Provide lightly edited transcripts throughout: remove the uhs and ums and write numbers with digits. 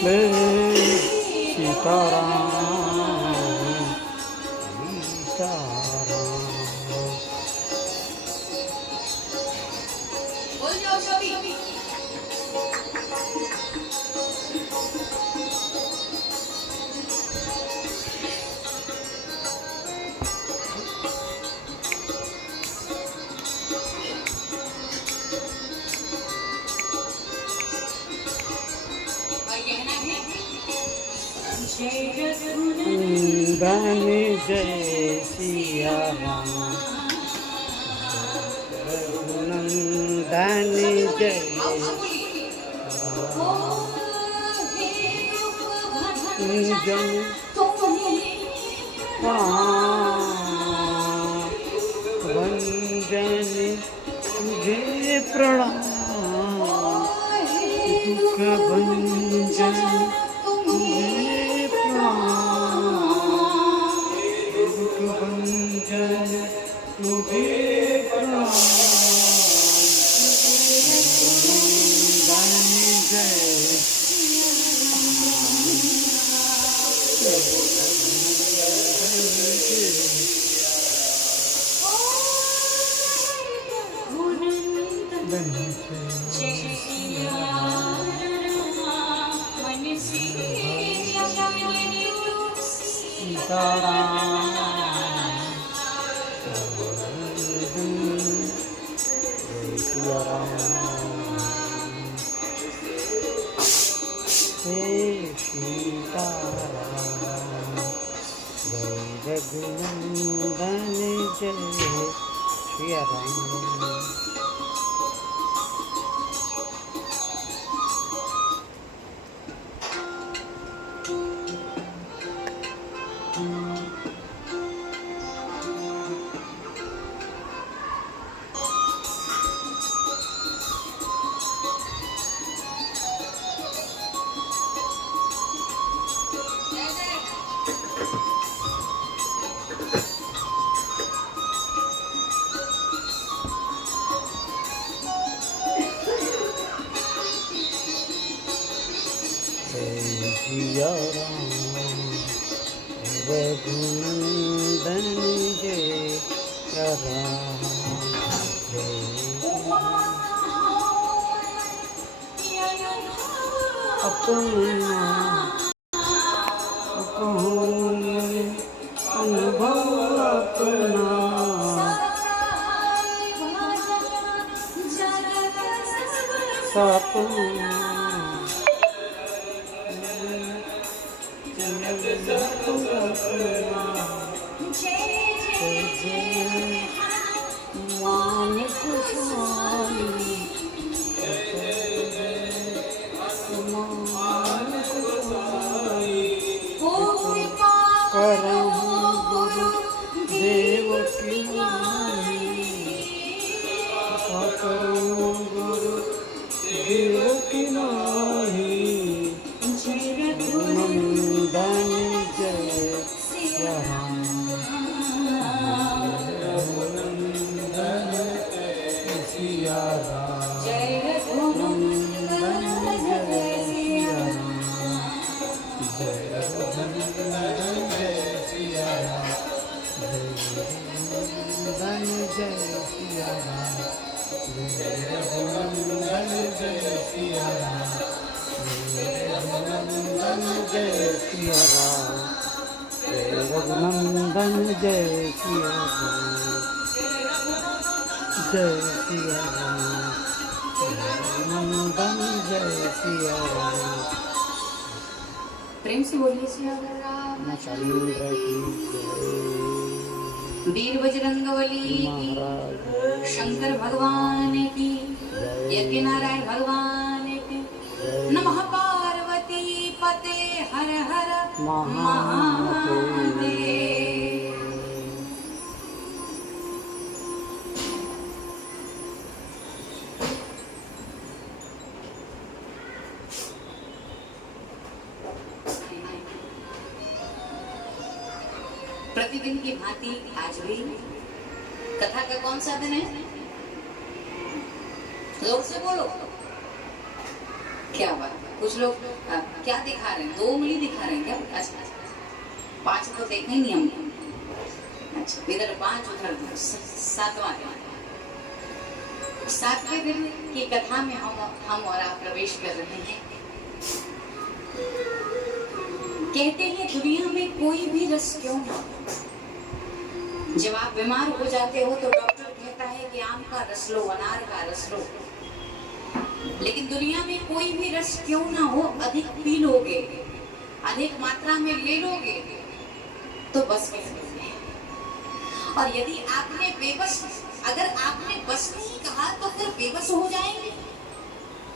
सीताराम सीताराम। बोल जाओ सभी। नंदन जय सिया राम, रघुनंदन जय जन वंदन तुझे प्रणाम, दुख भंजन तुझे प्रणाम, दुख भंजन तुझे प्रणाम। रघुनंदन जय सिया राम। सिया राम रघुनंदन जय राम, अपना अनुभव अपना सपना गुरु देव की गुरु देव की नंदन जय सिया राम, नंदन सिया राम, नंदन जय सिया राम, जय रघुनंदन जय सिया राम, रघुनंदन जय सिया राम, जय रघुनंदन जय सिया राम, रघुनंदन जय सिया राम, जय रघुनंदन जय सिया राम, जय सिया राम, रघुनंदन जय सिया राम। प्रेम से बोलिए सियावर रामचंद्र की जय। वीर बजरंगबली की, शंकर भगवान की, यज्ञ नारायण भगवान की, नमः पार्वती पते हर हर महादेव। प्रतिदिन की भांति आज भी कथा का कौन सा दिन है? जोर से बोलो। क्या बात है। कुछ लोग क्या दिखा रहे हैं, 2 उंगली दिखा रहे हैं क्या? अच्छा 5 तो देखना ही नहीं हमने। अच्छा इधर 5 उधर 7वां दिन। 7वें दिन की कथा में हम और आप प्रवेश कर रहे हैं। कहते हैं दुनिया में कोई भी रस क्यों ना, जब आप बीमार हो जाते हो तो डॉक्टर कहता है कि आम का रस लो, अनार का रस लो, लेकिन दुनिया में कोई भी रस क्यों ना हो, अधिक पी लोगे, अधिक मात्रा में ले लोगे तो बस में है। और यदि आपने बेबस, अगर आपने बस नहीं कहा तो फिर बेबस हो जाएंगे।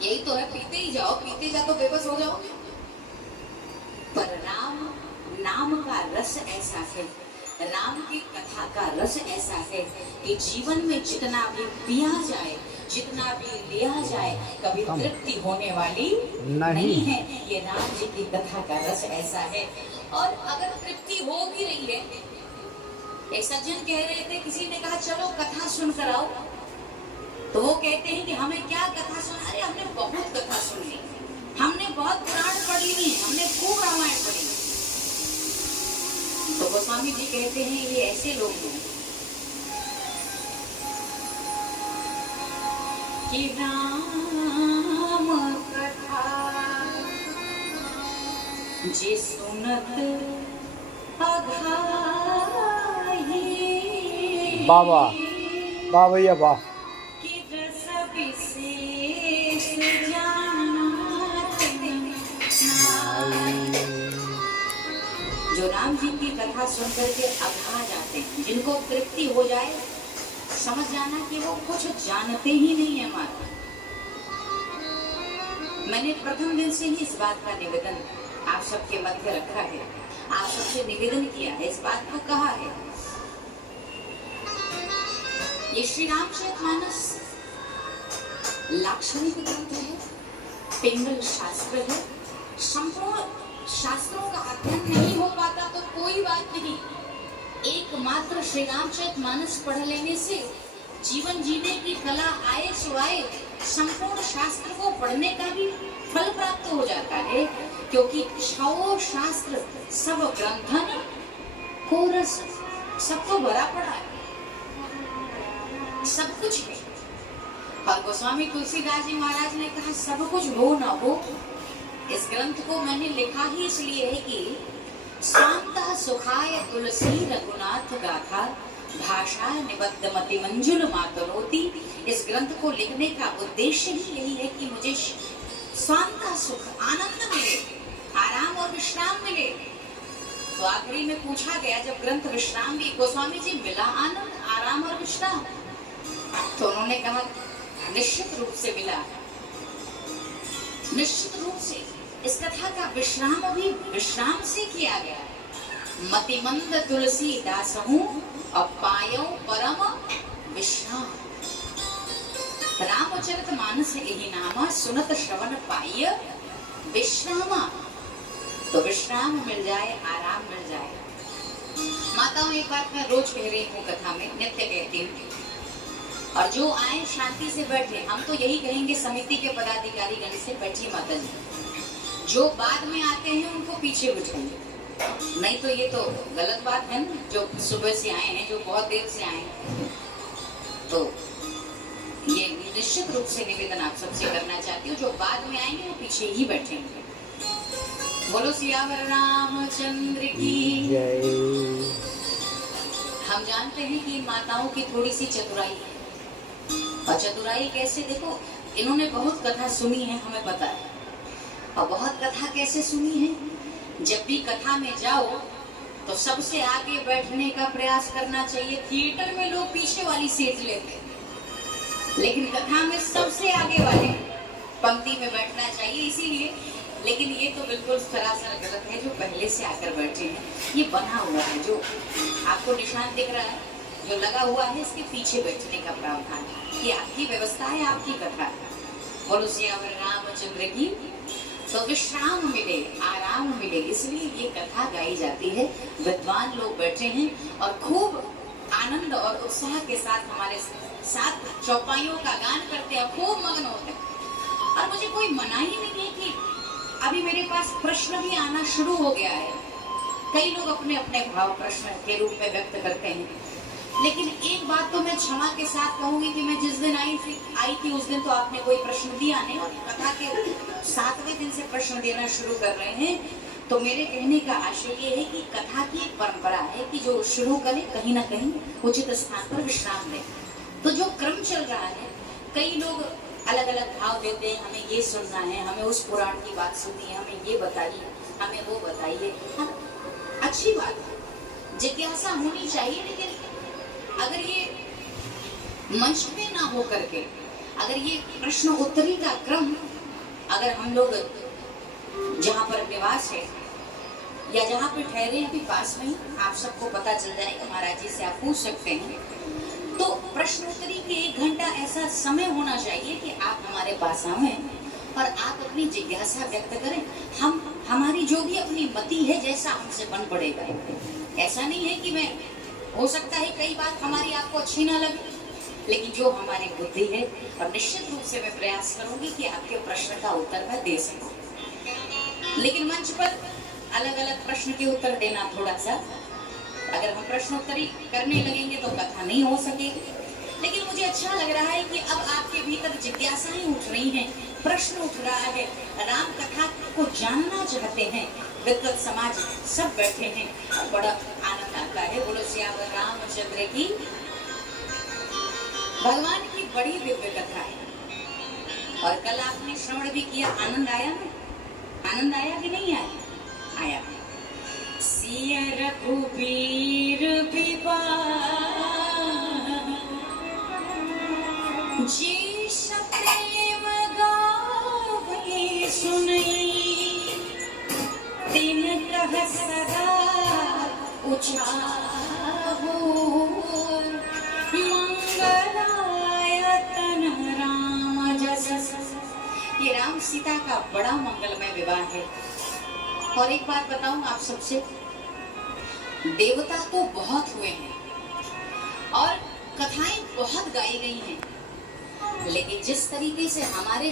यही तो है, पीते ही जाओ, पीते जाओ तो बेबस हो जाओगे। पर राम नाम का रस ऐसा है, राम की कथा का रस ऐसा है कि जीवन में जितना भी पिया जाए, जितना भी लिया जाए, कभी तृप्ति होने वाली नहीं है। ये राम जी की कथा का रस ऐसा है। और अगर तृप्ति हो भी रही है, एक सज्जन कह रहे थे, किसी ने कहा चलो कथा सुन कर आओ, तो वो कहते हैं कि हमें क्या कथा सुन, अरे हमने बहुत कथा सुन ली, हमने बहुत पुराण पढ़ लिए, हमने खूब रामायण पढ़ी। तो गोस्वामी जी कहते हैं ये ऐसे लोग हैं कि राम कथा जे सुनत अघाई। बाबा बाबा या बा कि रस विशेष जानत नाई। जो राम जी की कथा सुनकर के अघा जाते हैं, जिनको तृप्ति हो जाए, समझ जाना कि वो कुछ जानते ही नहीं है माता। मैंने प्रथम दिन से ही इस बात का निवेदन आप सबके मध्य रखा है, आप सबसे निवेदन किया है, इस बात को कहा है। ये श्री रामचरितमानस लाक्षणिक ग्रंथ है, पिंगल शास्त्र है। संपूर्ण शास्त्रों का अध्ययन नहीं हो पाता तो कोई बात नहीं, एकमात्र श्री रामचरितमानस पढ़ लेने से जीवन जीने की कला आए सो आए, संपूर्ण शास्त्र को पढ़ने का भी फल प्राप्त हो जाता है। क्योंकि 6 शास्त्र सब ग्रंथन को रस, सबको भरा पड़ा है, सब कुछ है। और गोस्वामी तुलसीदास जी महाराज ने कहा सब कुछ हो ना हो, इस ग्रंथ को मैंने लिखा ही इसलिए है कि स्वांतः सुखाय तुलसी रघुनाथ गाथा भाषा निबद्ध मति मंजुल मातरोति। इस ग्रंथ को लिखने का उद्देश्य ही यही है कि मुझे स्वांतः सुख, आनंद मिले, आराम और विश्राम मिले। तो आखिरी में पूछा गया जब ग्रंथ विश्राम भी, गोस्वामी जी मिला आनंद, आराम और विश्राम? तो उन्होंने कहा निश्चित रूप से मिला, निश्चित रूप से। इस कथा का विश्राम भी विश्राम से किया गया है। मतिमंद तुलसी दासहूं और पायो परम विश्राम। रामचरितमानस यही नामा सुनत श्रवण पाय विश्रामा। तो विश्राम मिल जाए, आराम मिल जाए। माताओं एक बात मैं रोज कह रही हूँ कथा में, नित्य कहती हूँ, और जो आए शांति से बैठे। हम तो यही कहेंगे समिति के पदाधिकारी गण से, बैठिए माता जी, जो बाद में आते हैं उनको पीछे बिठाइए, नहीं तो ये तो गलत बात है ना। जो सुबह से आए हैं, जो बहुत देर से आए हैं, तो ये निश्चित रूप से निवेदन आप सबसे करना चाहती हूँ, जो बाद में आएंगे वो पीछे ही बैठेंगे। बोलो सियावर रामचंद्र की जय। हम जानते हैं कि माताओं की थोड़ी सी चतुराई है, और चतुराई कैसे, देखो इन्होंने बहुत कथा सुनी है, हमें पता है। और बहुत कथा कैसे सुनी है, जब भी कथा में जाओ तो सबसे आगे बैठने का प्रयास करना चाहिए। थिएटर में लोग पीछे वाली सीट लेते हैं, लेकिन कथा में सबसे आगे वाले पंक्ति में बैठना चाहिए, इसीलिए। लेकिन ये तो बिल्कुल सरासर गलत है, जो पहले से आकर बैठे हैं। ये बना हुआ है, जो आपको निशान दिख रहा है, जो लगा हुआ है, इसके पीछे बैठने का प्रावधान है। ये आपकी व्यवस्था है, आपकी कथा है। बोलो सियावर रामचंद्र की। तो विश्राम मिले, आराम मिले, इसलिए ये कथा गाई जाती है। विद्वान लोग बैठे हैं और खूब आनंद और उत्साह के साथ हमारे साथ चौपाइयों का गान करते हैं, खूब मग्न होते हैं। और मुझे कोई मना ही नहीं है कि अभी मेरे पास प्रश्न भी आना शुरू हो गया है। कई लोग अपने अपने भाव प्रश्न के रूप में व्यक्त करते हैं, लेकिन एक बात तो मैं क्षमा के साथ कहूंगी कि मैं जिस दिन आई थी उस दिन तो आपने कोई प्रश्न दिया नहीं, और कथा के 7वें दिन से प्रश्न देना शुरू कर रहे हैं। तो मेरे कहने का आशय ये है कि कथा की एक परंपरा है कि जो शुरू करे कहीं ना कहीं उचित स्थान पर विश्राम दे। तो जो क्रम चल रहा है, कई लोग अलग अलग भाव देते हैं, हमें ये सुनना है, हमें उस पुराण की बात सुननी है, हमें ये बताइए, हमें वो बताइए। हाँ, अच्छी बात है, जिज्ञासा होनी चाहिए, लेकिन अगर ये मंच पे ना हो करके, अगर ये प्रश्न उत्तरी का क्रम अगर हम लोग जहाँ पर निवास है या जहाँ पे ठहरे हैं अभी पास में ही, आप सबको पता चल जाएगा, महाराज जी से आप पूछ सकते हैं। तो प्रश्नोत्तरी के 1 घंटा ऐसा समय होना चाहिए कि आप हमारे पास आएं और आप अपनी जिज्ञासा व्यक्त करें। हमारी जो भी अपनी मति है, जैसा हमसे बन पड़ेगा। ऐसा नहीं है कि मैं, हो सकता है कई बात हमारी आपको अच्छी ना लगे, लेकिन जो हमारी बुद्धि है, और निश्चित रूप से मैं प्रयास करूंगी कि आपके प्रश्न का उत्तर मैं दे सकूं। लेकिन मंच पर अलग अलग प्रश्न के उत्तर देना थोड़ा सा, अगर हम प्रश्नोत्तरी करने लगेंगे तो कथा नहीं हो सकेगी। लेकिन मुझे अच्छा लग रहा है कि अब आपके भीतर जिज्ञासाएं उठ रही हैं, प्रश्न उठ रहा है, राम कथा को जानना चाहते हैं, विद्वत समाज सब बैठे हैं, और बड़ा आनंद आता है। बोलो सियावर रामचंद्र की। भगवान की बड़ी दिव्य कथा है, और कल आपने श्रवण भी किया, आनंद आया ना? आनंद आया कि नहीं आया? आया। सिया रघुबीर जी सप्रेम गावे सुनई, तीन कह सदा उछाहु, मंगलायतन राम जस। ये राम सीता का बड़ा मंगलमय विवाह है। और एक बात बताऊं आप सबसे, देवता तो बहुत हुए हैं और कथाएं बहुत गाई गई हैं, लेकिन जिस तरीके से हमारे